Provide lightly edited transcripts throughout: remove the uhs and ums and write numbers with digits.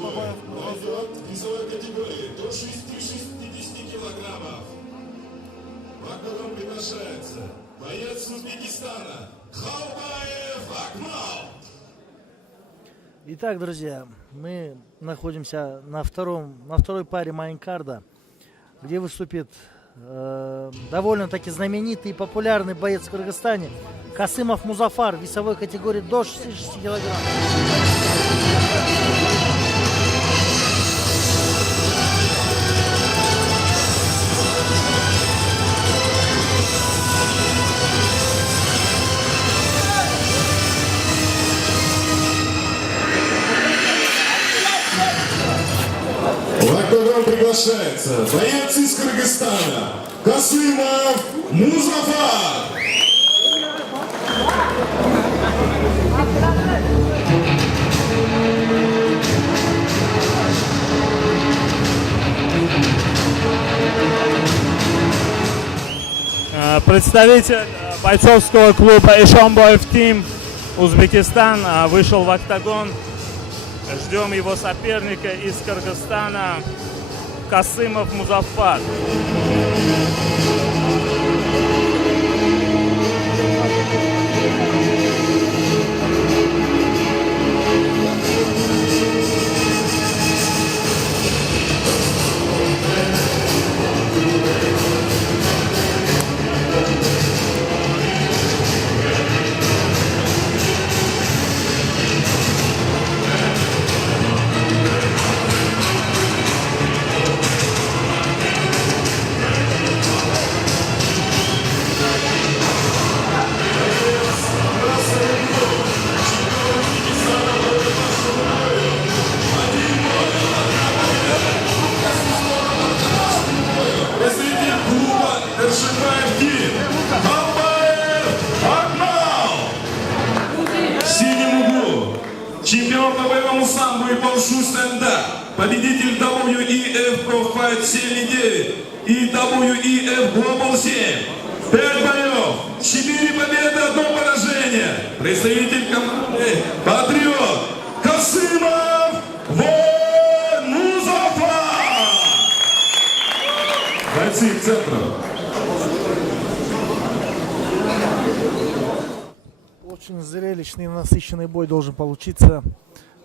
бой пройдет в весовой категории до 60 килограммов. В октагон приглашается боец Узбекистана Халбаев Акмал. Итак, друзья, мы находимся на второй паре майнкарда, где выступит довольно-таки знаменитый и популярный боец в Кыргызстане Касымов Музафар в весовой категории до 66 килограмм. В октагон приглашается боец из Кыргызстана Касымов Музафар. Представитель бойцовского клуба Ишомбаев Тим Узбекистан вышел в октагон. Ждем его соперника из Кыргызстана Касымов Музафар. Чемпион по боевому самбо и полшу стенда, победитель WEF Pro Fight 7-9 и WEF Global 7. 5 боев, 4 победы, 1 поражение. Представитель команды Патриот Касымов Музафар. Бойцы к центру. Очень зрелищный и насыщенный бой должен получиться,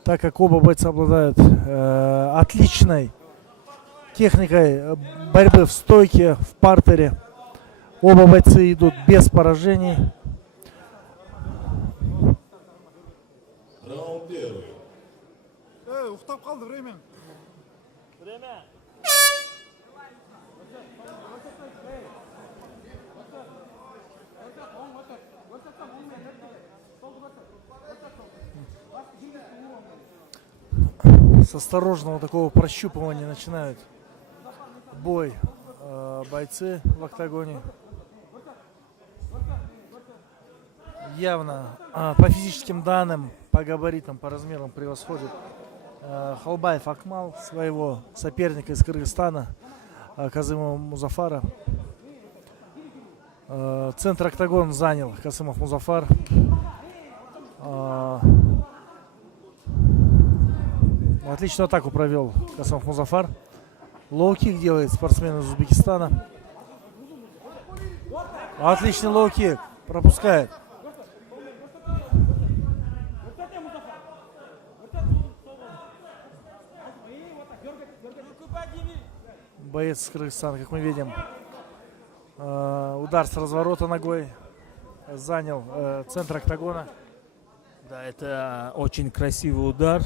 так как оба бойца обладают отличной техникой борьбы в стойке, в партере. Оба бойцы идут без поражений. Раунд первый. Время. С осторожного такого прощупывания начинают бой бойцы в октагоне. Явно по физическим данным, по габаритам, по размерам превосходит Халбаев Акмал своего соперника из Кыргызстана Касымова Музафара. Центр октагона занял Касымов Музафар. Отличную атаку провел Касымов Музафар. Лоу-кик делает спортсмен из Узбекистана. Отличный лоу-кик. Пропускает. Боец из Кыргызстана, как мы видим. Удар с разворота ногой. Занял центр октагона. Да, это очень красивый удар.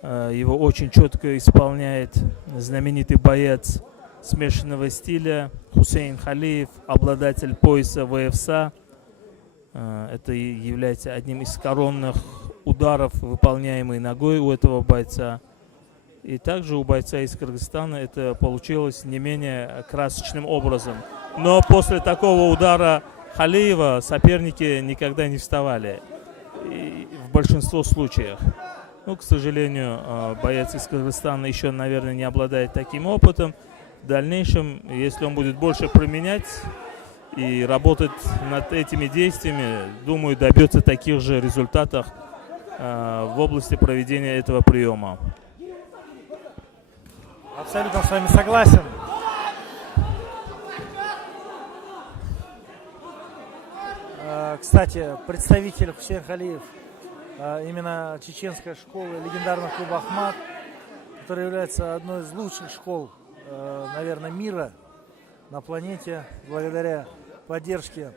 Его очень четко исполняет знаменитый боец смешанного стиля Хусейн Халиев, обладатель пояса ВФСА. Это является одним из коронных ударов, выполняемых ногой у этого бойца. И также у бойца из Кыргызстана это получилось не менее красочным образом. Но после такого удара Халиева соперники никогда не вставали. И в большинстве случаев. Ну, к сожалению, боец из Кыргызстана еще, наверное, не обладает таким опытом. В дальнейшем, если он будет больше применять и работать над этими действиями, думаю, добьется таких же результатов в области проведения этого приема. Абсолютно с вами согласен. Кстати, представитель Хусейн Халиев, именно чеченской школы легендарного клуба «Ахмат», который является одной из лучших школ, наверное, мира на планете, благодаря поддержке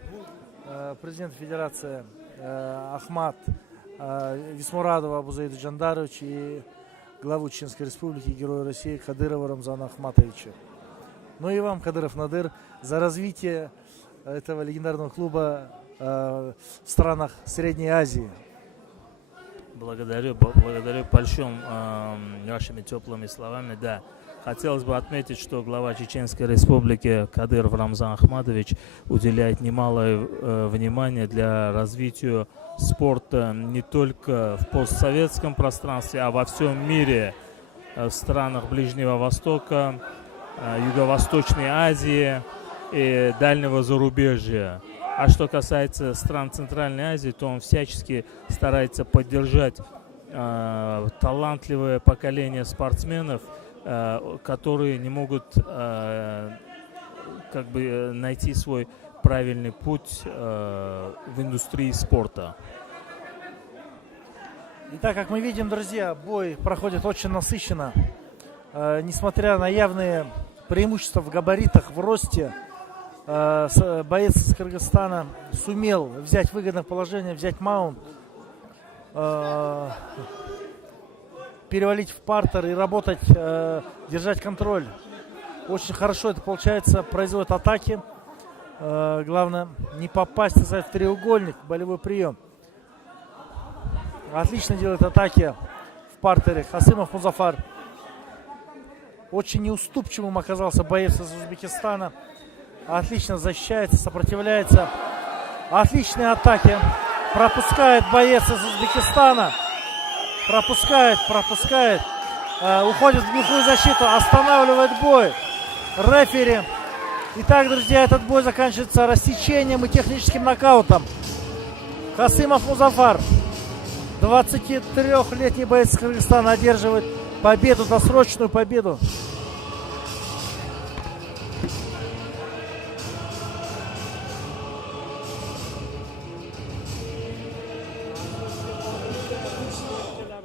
президента Федерации Ахмат Висмурадова Абузаида Джандаровича и главу Чеченской Республики, Героя России Кадырова Рамзана Ахматовича. Ну и вам, Кадыров Надыр, за развитие этого легендарного клуба в странах Средней Азии. Благодарю большим вашими теплыми словами. Да, хотелось бы отметить, что глава Чеченской Республики Кадыров Рамзан Ахматович уделяет немалое внимание для развития спорта не только в постсоветском пространстве, а во всем мире, в странах Ближнего Востока, Юго-Восточной Азии и дальнего зарубежья. А что касается стран Центральной Азии, то он всячески старается поддержать талантливое поколение спортсменов, которые не могут найти свой правильный путь в индустрии спорта. Итак, как мы видим, друзья, бой проходит очень насыщенно. Несмотря на явные преимущества в габаритах, в росте, боец из Кыргызстана сумел взять выгодное положение, взять маунт, перевалить в партер и работать, держать контроль. Очень хорошо это получается, производит атаки. Главное не попасть в треугольник, болевой прием. Отлично делает атаки в партере Хасымов Музафар. Очень неуступчивым оказался боец из Узбекистана. Отлично защищается, сопротивляется. Отличные атаки. Пропускает боец из Узбекистана. Пропускает. Уходит в глухую защиту. Останавливает бой рефери. Итак, друзья, этот бой заканчивается рассечением и техническим нокаутом. Хасымов Музафар, 23-летний боец из Кыргызстана, одерживает победу, досрочную победу.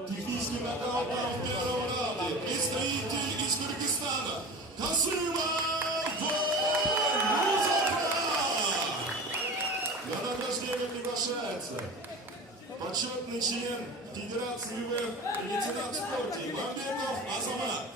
Технический нокаут в первом раунде. Представитель из Кыргызстана Хасымов Музафар. На награждение приглашается почетный член Федерации ВВФ и лейтенант в спорте Мамбеков Азамат.